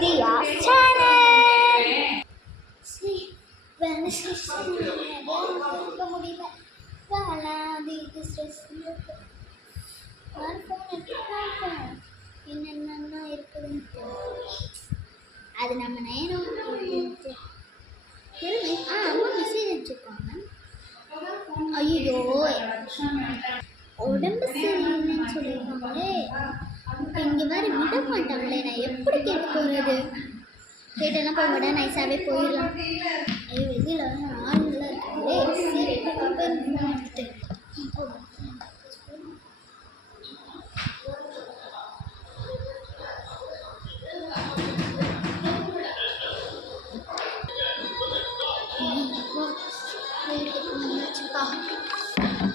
Diya's channel. See, when is this? என்னென்ன இருக்குதுன்னு அது நம்ம நேரம் அம்மா மெசேஜ் வச்சுருக்காங்க. ஐயோ உடம்பு சரியில்லைன்னு சொல்லியிருக்காங்களே, இப்போ இங்கே மாதிரி விட மாட்டாங்களே, நான் எப்படி கேட்டு போகிறது? கேட்டெல்லாம் போக மாட்டேன், நைஸாகவே போயிடலாம். ஐயோ வெளியில் ஆளுங்களாம் இருக்காங்களே, சரி எடுத்துட்டு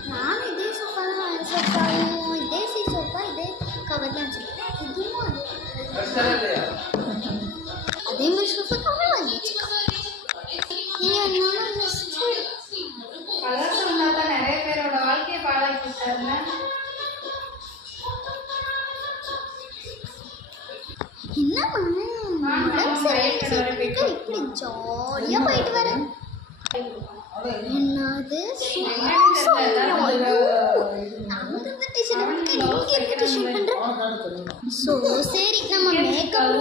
நான் இதே சோஃபாவும் இதே சோஃபா இதே கவர் தான் வச்சுருக்கேன். இதுவும் அதே மாதிரி சோஃபா கவர் வாங்கி வச்சுருக்கேன். நீங்கள் நிறைய பேரோட வாழ்க்கையை பாழாக்கிட்டாருங்க. இப்படி ஜாலியா போயிட்டு வரேன். என்னது சரி நம்ம மேக்கப்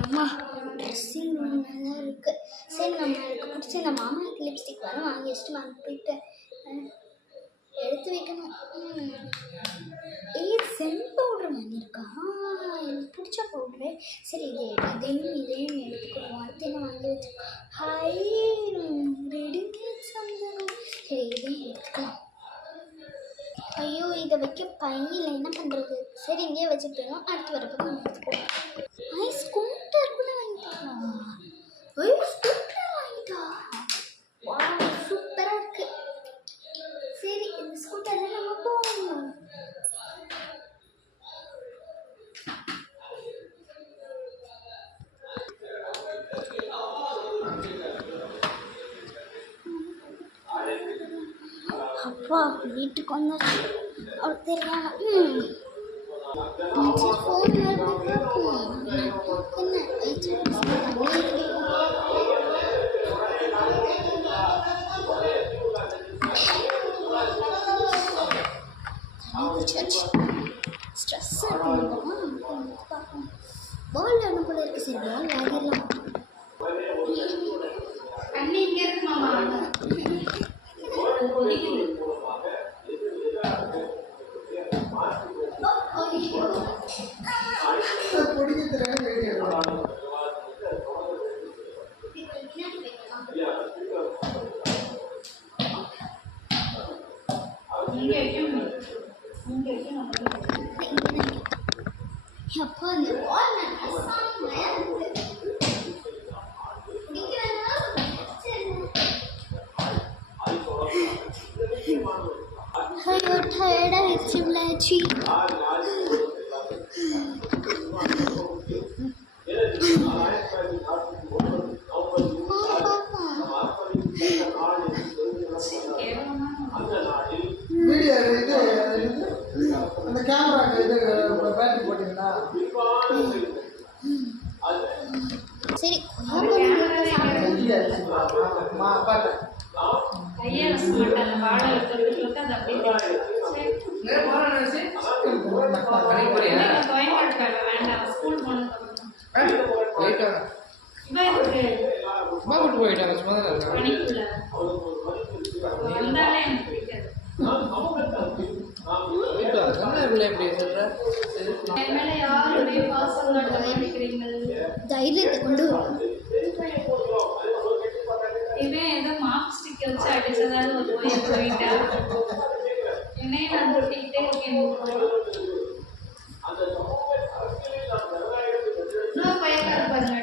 அம்மா ட்ரெஸ்ஸிங் நல்லா இருக்கு. சரி நம்மளுக்கு பிடிச்ச இந்த மாமாக்கு லிப்ஸ்டிக் வர வாங்கி வச்சுட்டு வாங்க போயிட்டு எடுத்து வைக்கணும். சென் பவுடர் வாங்கியிருக்கா, எனக்கு பிடிச்ச பவுட்ரு. சரி இதையும் எடுத்துக்கணும். அடுத்து என்ன வாங்கி வச்சுருக்கோம்? ஹை ரெடிமேட் சந்தனம். சரி இதையும் எடுத்துக்கலாம். ஐயோ இதை வைக்க பையில் என்ன பண்ணுறது? சரி இங்கேயே வச்சுட்டு போயிடும். அடுத்து வரப்போ எடுத்துக்குவோம். ஸ்கூட்டர் கூட வாங்கிட்டாங்களா? ஐயோ ஸ்கூட்டர் வாங்கிட்டா, வா சூப்பராக இருக்கு. சரி இந்த ஸ்கூட்டரில் நம்ம போகணும். அப்பா வீட்டுக்கு வந்தாச்சு. அவர் தெரியாம சரி ஃபோன் ஸ்ட்ரெஸ் பார்க்கணும். பால் வேணும் போல இருக்கு. சரி பால் வாங்கிடலாம். அண்ணி இங்கே இருக்கு மாமா. அப்போ அந்த பால் ஐயோ டயர்டாகிடுச்சு விளையாச்சு. அந்த கேமராக்கு இது பேட்டரி போட்டிங்கன்னா சரி போயிட்டாங்க. சும்மா தைரியத்தை கொண்டு இவன் ஏதோ மார்க் ஸ்டிக்கர் வச்சு அடிச்சதால போயிட்டா. என்னையும் நான் தொட்டிக்கிட்டே இருக்கேன். இன்னொரு பையக்கார பாருங்க.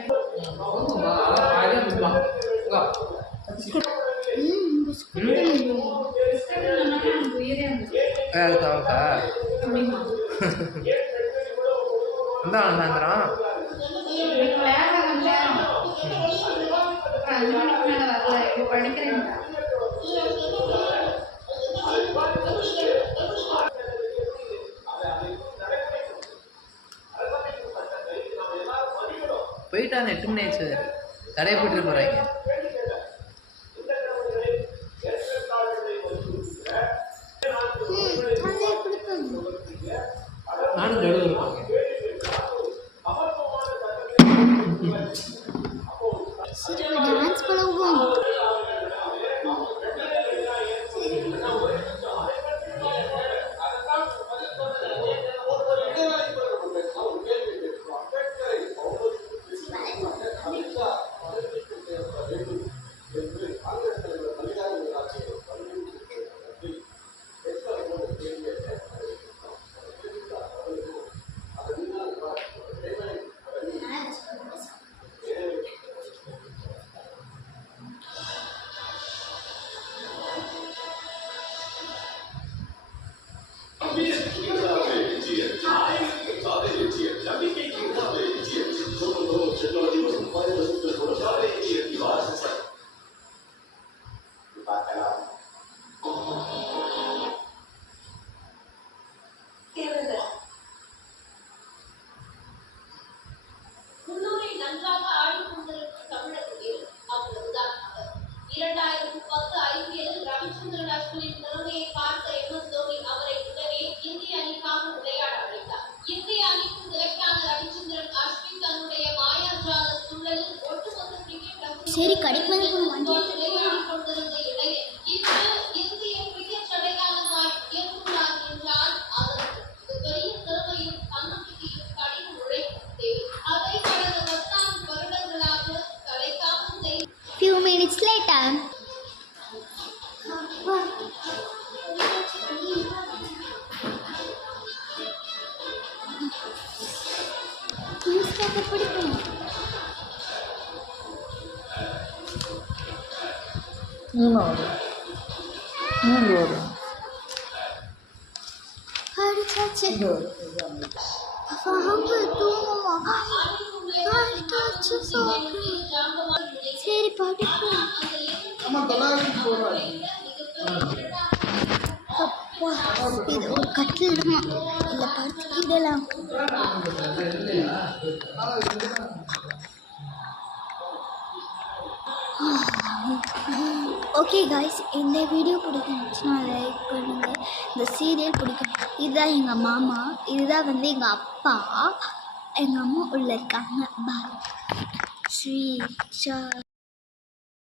உயிரே சாயந்தரம் படிக்கிறேன். அந்த 8 மணி ஆச்சு தடையை போட்டுட்டு போகிறாங்க. அதே பிடிக்கும். நானும் நடுவில் இருப்பாங்க. சரி டான்ஸ் பழகுவோம். சரி கடைக்கு வந்து வண்டி few minutes later. newspaper படிக்கணும். அடிச்சாச்சு. வாங்க தூங்குவோம். அடிச்சாச்சு சாப்பிடு. சரி படிப்போம். ஆமாம் 900 போடுறாங்க. அப்பா இது ஒரு கட்டில் இடமா இல்லை படுத்துக்கிடலாம். ஓகே காய்ஸ், இந்த வீடியோ பிடிச்சிருந்துச்சுன்னா லைக் பண்ணுங்கள். இந்த சீரியல் பிடிக்கும். இதுதான் எங்கள் மாமா, இதுதான் வந்து எங்கள் அப்பா, எங்கள் அம்மா உள்ளே இருக்காங்க. பாய் ஸ்ரீ